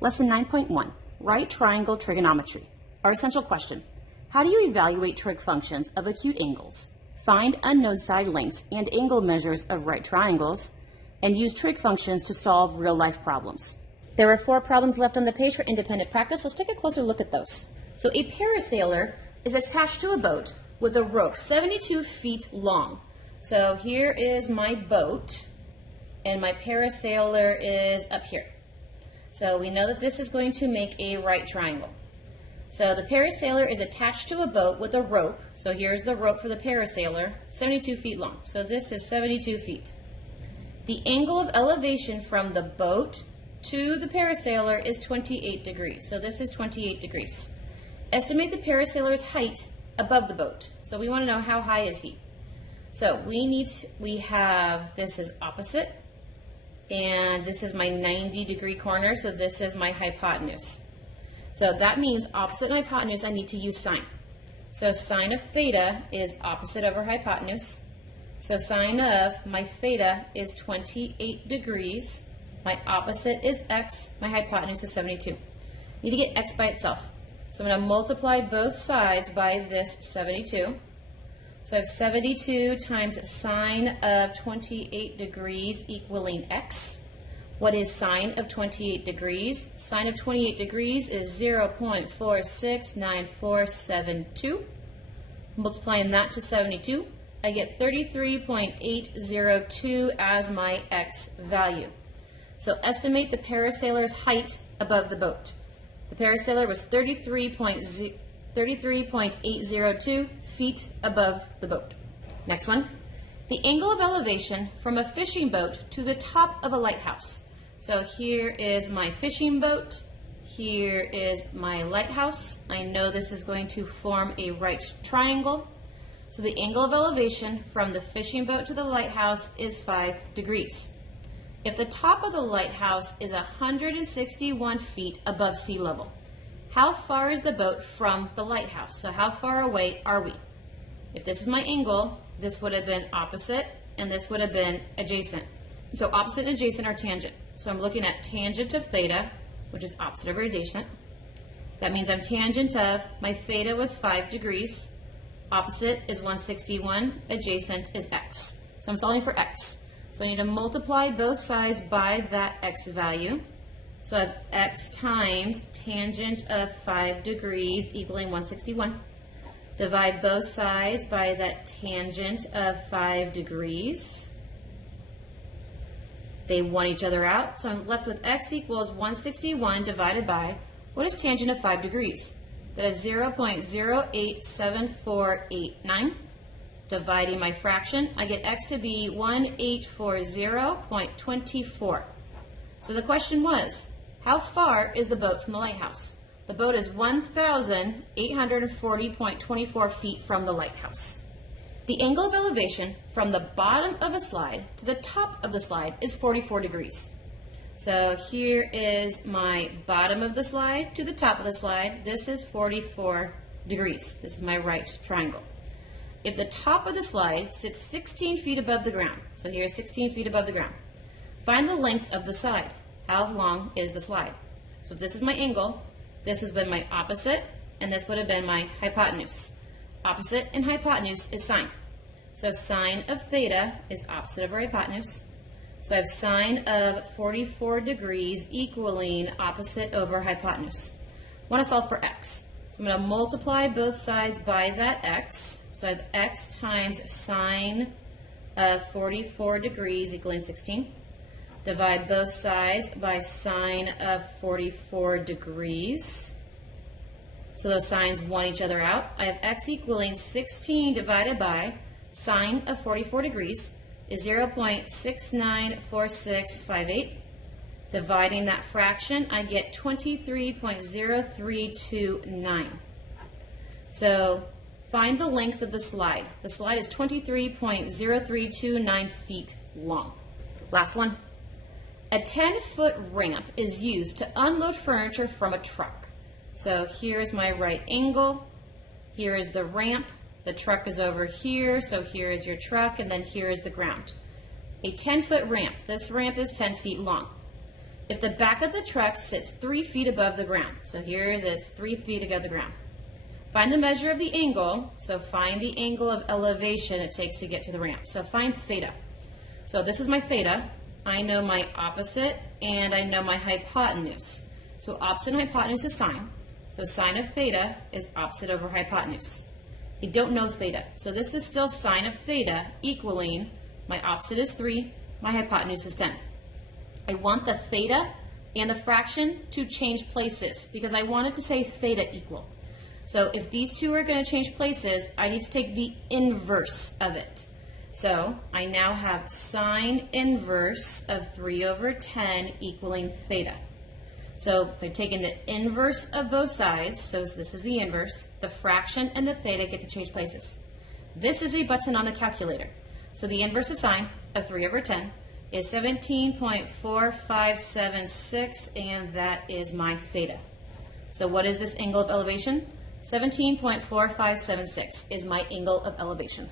Lesson 9.1, Right Triangle Trigonometry. Our essential question, how do you evaluate trig functions of acute angles? Find unknown side lengths and angle measures of right triangles, and use trig functions to solve real-life problems. There are 4 problems left on the page for independent practice. Let's take a closer look at those. So a parasailer is attached to a boat with a rope 72 feet long. So here is my boat, and my parasailer is up here. So we know that this is going to make a right triangle. So the parasailer is attached to a boat with a rope. So here's the rope for the parasailer, 72 feet long. So this is 72 feet. The angle of elevation from the boat to the parasailer is 28 degrees. So this is 28 degrees. Estimate the parasailer's height above the boat. So we want to know, how high is he? So we have, this is opposite, and this is my 90-degree corner, so this is my hypotenuse. So that means opposite and hypotenuse, I need to use sine. So sine of theta is opposite over hypotenuse. So sine of my theta is 28 degrees. My opposite is x, my hypotenuse is 72. I need to get x by itself. So I'm going to multiply both sides by this 72. So I have 72 times sine of 28 degrees equaling x. What is sine of 28 degrees? Sine of 28 degrees is 0.469472. Multiplying that to 72, I get 33.802 as my x value. So estimate the parasailer's height above the boat. The parasailer was 33.802 feet above the boat. Next one, the angle of elevation from a fishing boat to the top of a lighthouse. So here is my fishing boat, here is my lighthouse. I know this is going to form a right triangle. So the angle of elevation from the fishing boat to the lighthouse is 5 degrees. If the top of the lighthouse is 161 feet above sea level, how far is the boat from the lighthouse? So how far away are we? If this is my angle, this would have been opposite, and this would have been adjacent. So opposite and adjacent are tangent. So I'm looking at tangent of theta, which is opposite over adjacent. That means I'm tangent of, my theta was 5 degrees, opposite is 161, adjacent is x. So I'm solving for x. So I need to multiply both sides by that x value. So I have x times tangent of 5 degrees equaling 161. Divide both sides by that tangent of 5 degrees. They want each other out, so I'm left with x equals 161 divided by, what is tangent of 5 degrees? That is 0.087489. Dividing my fraction, I get x to be 1840.24. So the question was, how far is the boat from the lighthouse? The boat is 1,840.24 feet from the lighthouse. The angle of elevation from the bottom of a slide to the top of the slide is 44 degrees. So here is my bottom of the slide to the top of the slide. This is 44 degrees. This is my right triangle. If the top of the slide sits 16 feet above the ground, so here's 16 feet above the ground, find the length of the side. How long is the slide? So if this is my angle, this has been my opposite, and this would have been my hypotenuse. Opposite and hypotenuse is sine. So sine of theta is opposite over hypotenuse. So I have sine of 44 degrees equaling opposite over hypotenuse. I want to solve for x. So I'm going to multiply both sides by that x. So I have x times sine of 44 degrees equaling 16. Divide both sides by sine of 44 degrees. So those signs want each other out. I have x equaling 16 divided by sine of 44 degrees is 0.694658. Dividing that fraction, I get 23.0329. So find the length of the slide. The slide is 23.0329 feet long. Last one. A 10-foot ramp is used to unload furniture from a truck. So here's my right angle. Here is the ramp. The truck is over here, so here is your truck, and then here is the ground. A 10-foot ramp. This ramp is 10 feet long. If the back of the truck sits 3 feet above the ground, so here is it's 3 feet above the ground. Find the measure of the angle, so find the angle of elevation it takes to get to the ramp. So find theta. So this is my theta. I know my opposite and I know my hypotenuse. So opposite and hypotenuse is sine. So sine of theta is opposite over hypotenuse. I don't know theta. So this is still sine of theta equaling my opposite is 3, my hypotenuse is 10. I want the theta and the fraction to change places because I want it to say theta equal. So if these two are going to change places, I need to take the inverse of it. So I now have sine inverse of 3 over 10 equaling theta. So if I'm taking the inverse of both sides, so this is the inverse, the fraction and the theta get to change places. This is a button on the calculator. So the inverse of sine of 3 over 10 is 17.4576, and that is my theta. So what is this angle of elevation? 17.4576 is my angle of elevation.